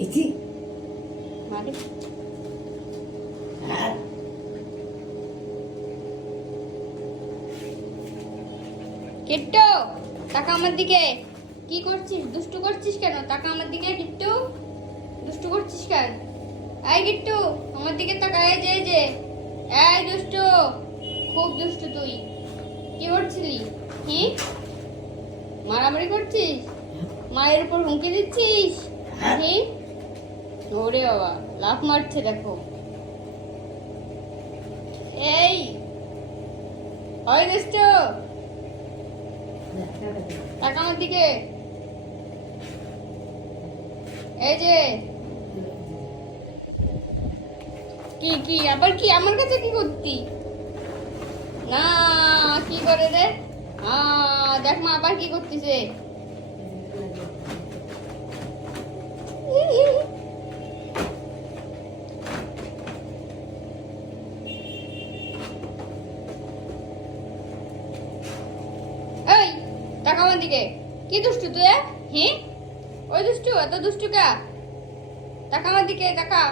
দেখি মারে আর কিট্টু তাকা আমার দিকে। কি করছিস? দুষ্টু করছিস কেন? তাকা আমার দিকে কিট্টু। দুষ্টু করছিস কেন? এই কিট্টু আমার দিকে তাকা। এই যে এই যে, এই দুষ্টু, খুব দুষ্টু তুই। কি করছিলি? কি মারামারি করছিস? মায়ের উপর হুমকি দিচ্ছিস? কি? ওরে বাবা, লাফ মারছে দেখো। এই ওই দুষ্টু, তাকা আমার দিকে। এই যে, কি কি আবার কি আমার কাছে কি করতি? না, কি করে রে? দেখ মা আবার কি করতেছে। এই তাকা আমার দিকে। কি দুষ্টু তুই? হ্যাঁ, ওই দুষ্টু, এত দুষ্টু কা? তাকা আমার দিকে, তাকা।